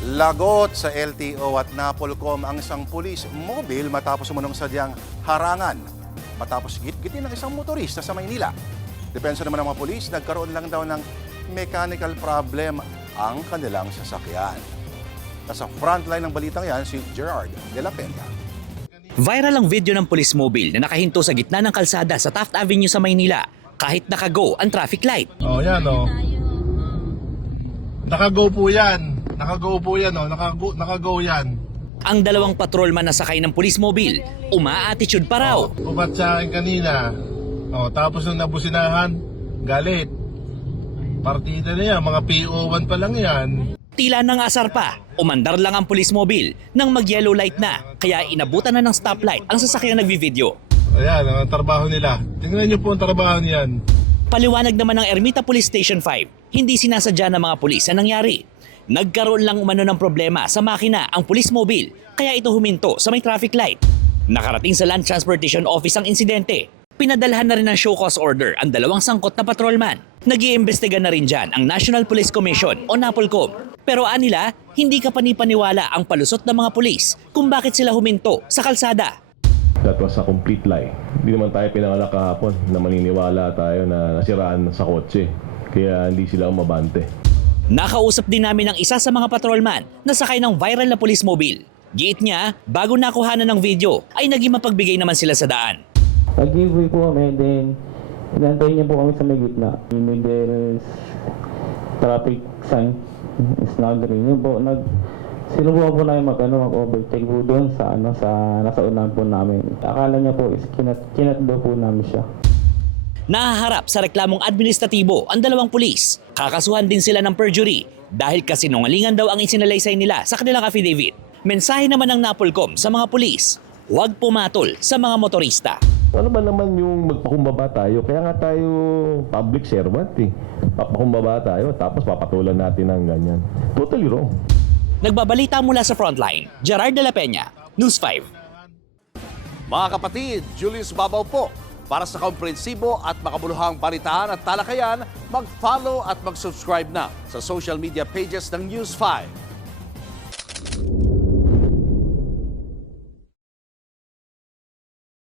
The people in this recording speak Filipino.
Lagot sa LTO at Napolcom ang isang pulis mobile matapos umunong sadyang harangan. Matapos git-gitin ng isang motorista sa Maynila. Depensa naman ng mga pulis, nagkaroon lang daw ng mechanical problem ang kanilang sasakyan. Nasa frontline ng balitang yan si Gerard de la Peña. Viral ang video ng police mobile na nakahinto sa gitna ng kalsada sa Taft Avenue sa Maynila kahit nakago ang traffic light. Oh, yan oh. Nakago po yan. Nakago po yan oh. Nakago yan. Ang dalawang patrolman na sakay ng police mobile, uma-attitude pa raw. Ubat sa akin kanina. Oh, tapos nung nabusinahan, galit. Partida na yan, mga PO1 pa lang yan. Tila nang asar pa, umandar lang ang police mobile nang mag-yellow light na, kaya inabutan na ng stoplight ang sasakyang nagvi-video. Ayan, ang trabaho nila. Tingnan niyo po ang trabaho niyan. Paliwanag naman ng Ermita Police Station 5, hindi sinasadya ng mga pulis ang nangyari. Nagkaroon lang umano ng problema sa makina ang police mobile, kaya ito huminto sa may traffic light. Nakarating sa Land Transportation Office ang insidente. Pinadalhan na rin ng show cause order ang dalawang sangkot na patrolman. Nag-iimbestiga na rin dyan ang National Police Commission o Napolcom. Pero anila, hindi ka panipaniwala ang palusot ng mga pulis kung bakit sila huminto sa kalsada. That was a complete lie. Hindi naman tayo pinangalak kahapon na maniniwala tayo na nasiraan sa kotse. Kaya hindi sila umabante. Nakausap din namin ang isa sa mga patrolman na sakay ng viral na police mobile. Giit niya, bago nakuhanan ng video, ay naging mapagbigay naman sila sa daan. Nag-giveaway po kami, then inantay niya po kami sa may gitna. Middle traffic sign is not green. Yun po, sinubukan po namin mag-overtake po doon sa nasa unahan po namin. Akala niya po is kinat daw po namin siya. Nahaharap sa reklamong administratibo ang dalawang pulis. Kakasuhan din sila ng perjury dahil kasinungalingan daw ang isinalaysay nila sa kanilang affidavit. Mensahe naman ng Napolcom sa mga pulis, huwag pumatol sa mga motorista. Ano ba naman yung magpakumbaba tayo? Kaya nga tayo public servant eh. Papakumbaba tayo tapos papatulan natin ng ganyan. Totally wrong. Nagbabalita mula sa frontline, Gerard de la Peña, News 5. Mga kapatid, Julius Babaw po. Para sa komprehensibo at makabuluhang balitaan at talakayan, mag-follow at mag-subscribe na sa social media pages ng News 5.